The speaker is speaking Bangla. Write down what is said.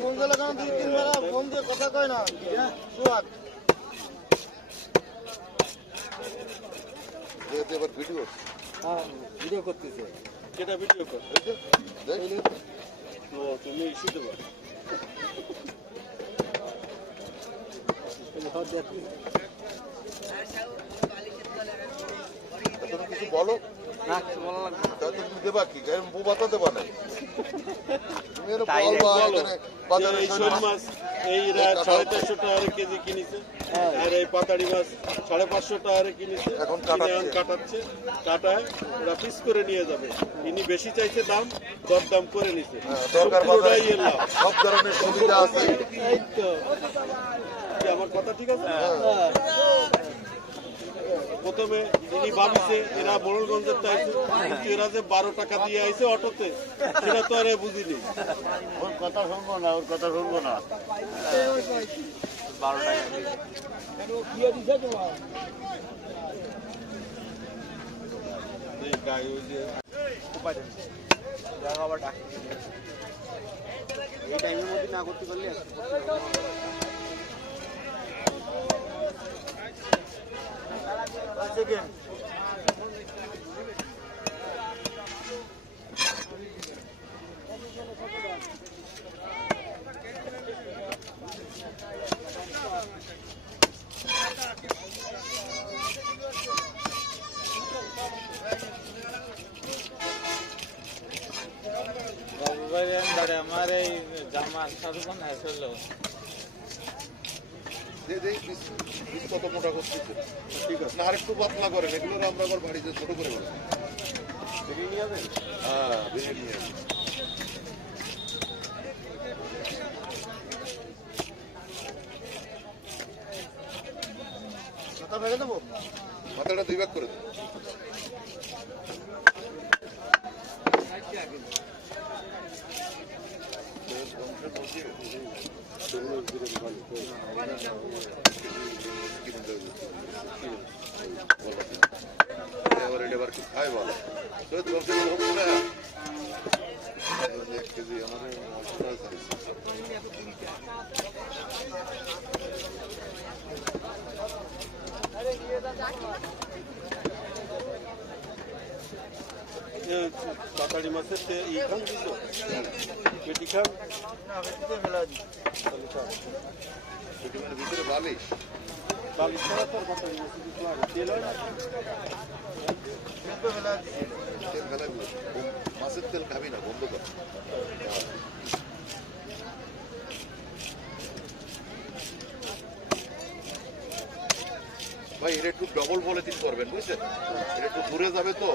ফোন দিলে কেন 2-3 বেলা ফোন দিয়ে কথা কয় না সোহাগ এবার ভিডিও ভিডিও করতেছে কেটা ভিডিও কর তো তুমি ইস্যু দেবা কিছু বলো না কিছু বলা লাগবে না তুমি দেবা কি বউ বাতা দেবা না এই শোল মাছ এই 450 টাকা কেজি কিনেছে আর এই পাতাড়ি মাছ 550 টাকা কিনেছে এখন কাটাচ্ছে কাটায় ওরা পিস করে নিয়ে যাবে ইনি বেশি চাইছে দাম দরদাম করে নিছে দরকার পুরোটাই এলাম সব ধরনের সুবিধা আছে এই তো কি আমার কথা ঠিক আছে প্রথমে ইনি ভাবিছে এরা মোড়লগঞ্জের চাইছে কিন্তু এরা যে 12 টাকা দিয়ে আইছে অটোতে সেটা তো আর বুঝিনি ওর কথা শুনবো না 12 টাকা এই গায়ে ওই যে এই টাইমের মধ্যে না করতে পারলে আমার এই জামা সাধু কোন আসলে কত মোটা করতেছে ঠিক আছে না আরেকটু পাতলা করেন এগুলো আমরা আবার বাড়িতে ছোট করে বলি হ্যাঁ বেরিয়ে নিয়ে আসি মাথাটা 2 ভাগ করে দেবো এবার কি খাই বলো না 1 কেজি আমাদের পাতাড়ি মাছের ই খান দিছো পেটি খান ভিতরে বালিশ বালিশ ছাড়া তো পাতাড়ি মাছ কিছু লাগে তেল হয় না তেল ফেলা মাছের তেল খাবি না বন্ধ কর ভাই এটা একটু ডবল পলিথিন করবেন বুঝছেন এটা একটু দূরে যাবে তো